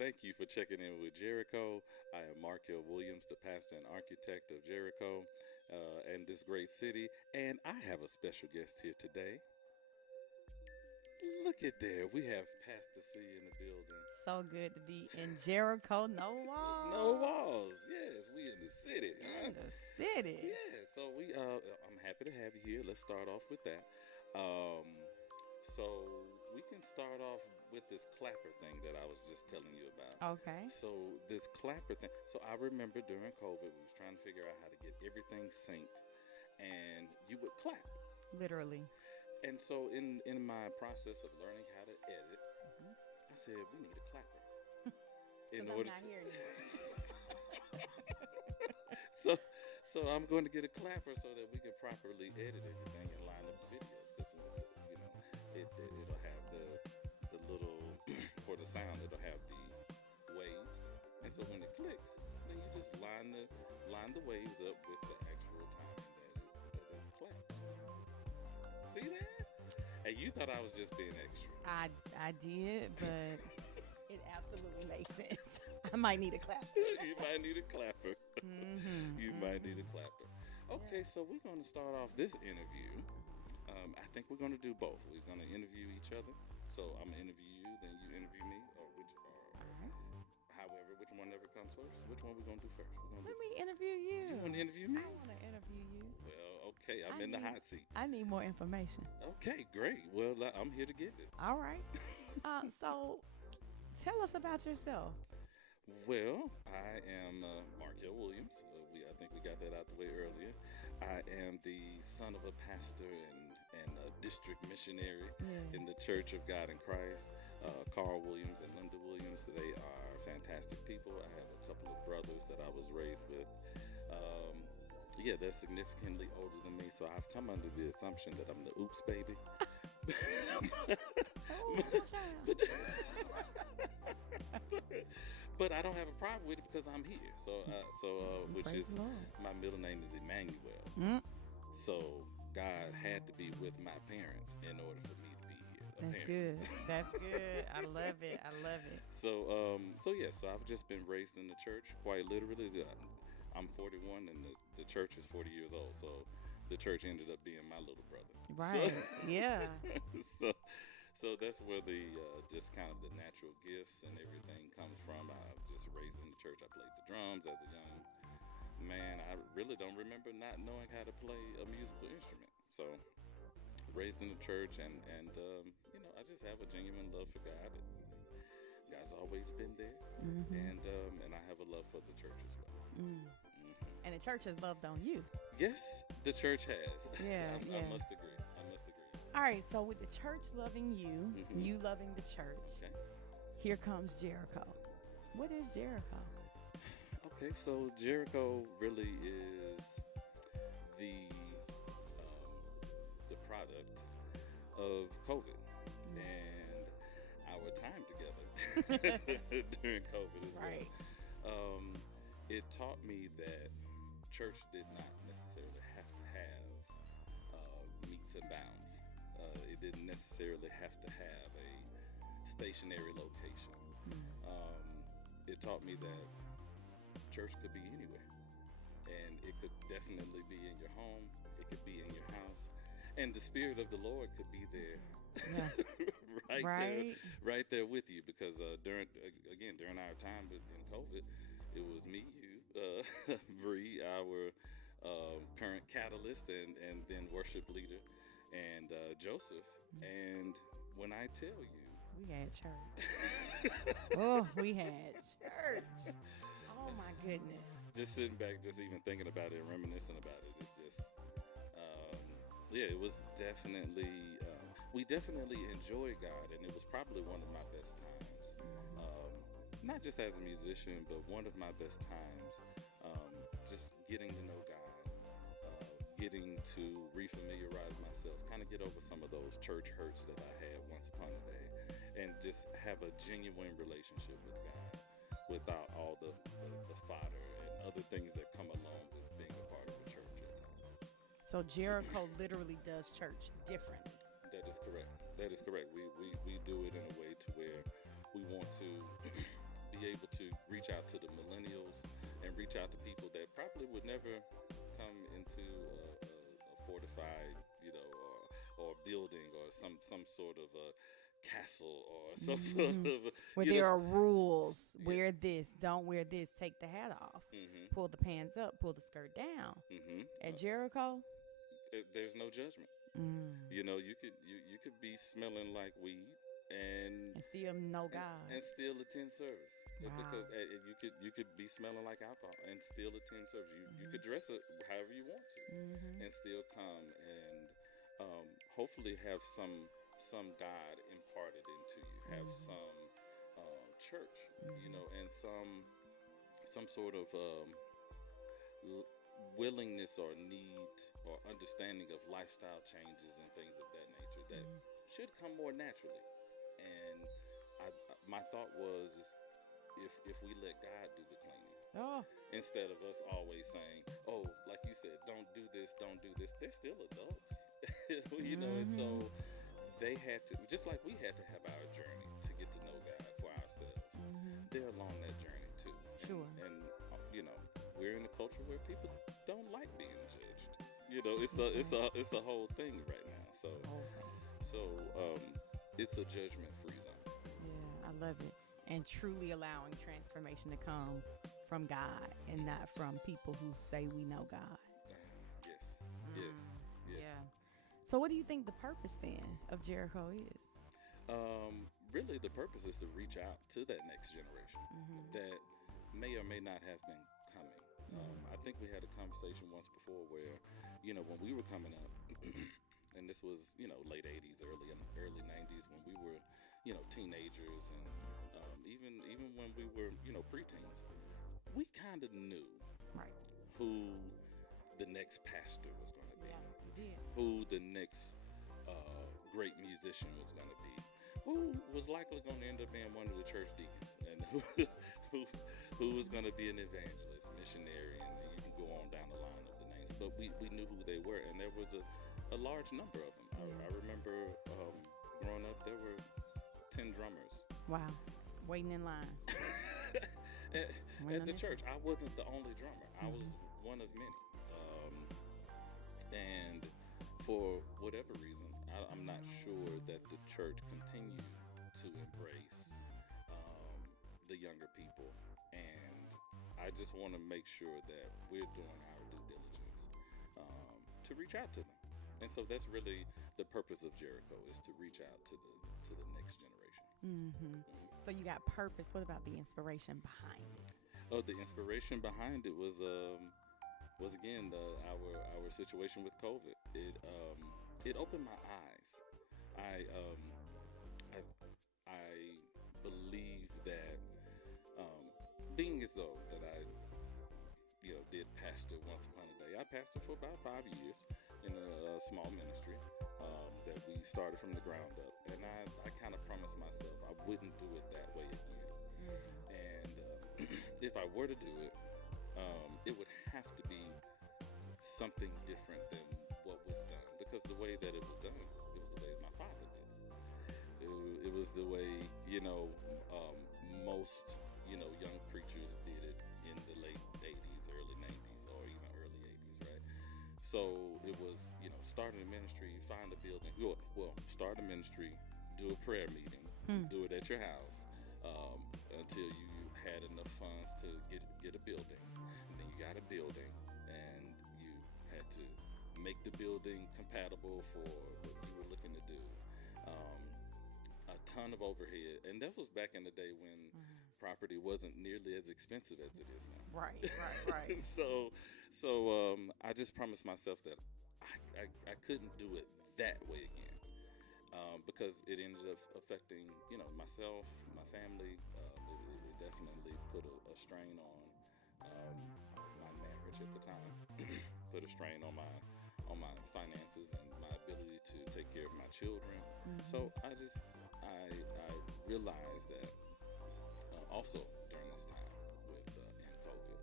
Thank you for checking in with Jericho. I am Markell Williams, the pastor and architect of Jericho and this great city. And I have a special guest here today. Look at there. We have Pastor C in the building. So good to be in Jericho, no walls. No walls. Yes, we in the city. Huh? In the city. Yeah, so I'm happy to have you here. Let's start off with that. So we can start off with this clapper thing that I was just telling you about. Okay. So this clapper thing. So I remember during COVID, we was trying to figure out how to get everything synced, and you would clap. Literally. And so in my process of learning how to edit, I said we need a clapper. I'm not here anymore. So I'm going to get a clapper so that we can properly edit everything and line up the videos, because it'll have the little for the sound, it'll have the waves, and so when it clicks, then you just line the waves up with the actual time that it claps. See that? And you thought I was just being extra. I did, but it absolutely makes sense. I might need a clapper. You might need a clapper. You might need a clapper. Okay, so we're going to start off this interview. I think we're going to do both. We're going to interview each other. So I'm going to interview you, then you interview me, or however, which one ever comes first. Which one we're going to do first? Let me interview you. You want to interview me? I want to interview you. Well, okay, I'm in the hot seat. I need more information. Okay, great. Well, I'm here to give it. All right. So tell us about yourself. Well, I am Markell Williams. I think we got that out the way earlier. I am the son of a pastor and a district missionary in the Church of God in Christ. Carl Williams and Linda Williams, they are fantastic people. I have a couple of brothers that I was raised with. They're significantly older than me, so I've come under the assumption that I'm the oops baby. But I don't have a problem with it because I'm here. Which is my middle name is Emmanuel. So God had to be with my parents in order for me to be here. That's good. That's good. I love it. So I've just been raised in the church, quite literally. I'm 41 and the church is 40 years old. So the church ended up being my little brother. Right. Yeah. So that's where the just kind of the natural gifts and everything comes from. I was just raised in the church. I played the drums as a young man. I really don't remember not knowing how to play a musical instrument. So raised in the church, and I just have a genuine love for God. God's always been there, and I have a love for the church as well. And the church has loved on you. Yes, the church has. Yeah, I must agree. All right, so with the church loving you, you loving the church, here comes Jericho. What is Jericho? Okay, so Jericho really is the product of COVID and our time together during COVID as well. It taught me that church did not necessarily have to have meets and bounds. It didn't necessarily have to have a stationary location. It taught me that church could be anywhere, and it could definitely be in your home. It could be in your house, and the Spirit of the Lord could be there, right there with you. Because during our time in COVID, it was me, you, Bree, our current catalyst, and then worship leader, and Joseph. And when I tell you, we had church. We had church. Oh my goodness. Just sitting back, just even thinking about it and reminiscing about it, it's just, it was definitely, we definitely enjoyed God, and it was probably one of my best times. Not just as a musician, but one of my best times, just getting to know God, getting to refamiliarize myself, kind of get over some of those church hurts that I had once upon a day, and just have a genuine relationship with God without all the fodder and other things that come along with being a part of a church at times. So Jericho literally does church differently. That is correct. We do it in a way to where we want to be be able to reach out to the millennials and reach out to people that probably would never come into a fortified, or building or some sort of a castle or some sort of where there are rules. Yeah. Wear this, don't wear this, take the hat off, pull the pants up, pull the skirt down. At Jericho, there's no judgment. You could be smelling like weed and still know God and still attend service. Wow. Because you could be smelling like alcohol and still attend service. You could dress it however you want to and still come and hopefully have some God imparted into you, have some church, and some sort of willingness or need or understanding of lifestyle changes and things of that nature that should come more naturally. And my thought was, if we let God do the cleaning, instead of us always saying, oh, like you said, don't do this, they're still adults, and so they had to, just like we had to have our journey to get to know God for ourselves. They're along that journey too. Sure. And we're in a culture where people don't like being judged. It's a whole thing right now. So it's a judgment-free zone. Yeah, I love it. And truly allowing transformation to come from God and not from people who say we know God. Yes. Yeah. So what do you think the purpose then of Jericho is? Really, the purpose is to reach out to that next generation that may or may not have been coming. I think we had a conversation once before where, when we were coming up, and this was, late 80s, early 90s, when we were, teenagers, and even when we were, preteens, we kind of knew who the next pastor was going to be, who the next great musician was going to be, who was likely going to end up being one of the church deacons, and who was going to be an evangelist, missionary, and you can go on down the line of the names. But we knew who they were, and there was a large number of them. I remember growing up, there were 10 drummers. Wow. Waiting in line. At the church. I wasn't the only drummer. I was one of many. And for whatever reason, I'm not sure that the church continued to embrace the younger people. And I just want to make sure that we're doing our due diligence to reach out to them. And so that's really the purpose of Jericho, is to reach out to the next generation. So you got purpose. What about the inspiration behind it? Oh, the inspiration behind it was again our situation with COVID. It opened my eyes. I believe that being as though that I did pastor once upon a day. I pastored for about 5 years in a small ministry that we started from the ground up, and I kind of promised myself I wouldn't do it that way again. And if I were to do it, it would have to be something different than what was done, because the way that it was done, it was the way my father did it. It was the way most young preachers did it in the late 80s, early 90s, or even early 80s, right? So it was start a ministry, find a building. Well, start a ministry, do a prayer meeting, do it at your house until you had enough funds to get a building. And then you got a building, and you had to make the building compatible for what you were looking to do. A ton of overhead, and that was back in the day when property wasn't nearly as expensive as it is now. Right. So I just promised myself that I couldn't do it that way again, because it ended up affecting myself, my family. It definitely put a strain on my marriage at the time, put a strain on my finances and my ability to take care of my children. So I realized that also during this time with in COVID,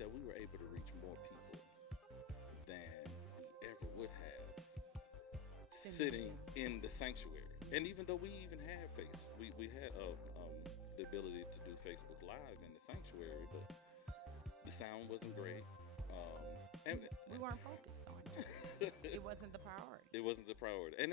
that we were able to reach more people than we ever would have sitting in the sanctuary. And even though we even had we had the ability to do Facebook Live in the sanctuary, but the sound wasn't great. And We weren't focused on it. It wasn't the priority. It wasn't the priority, and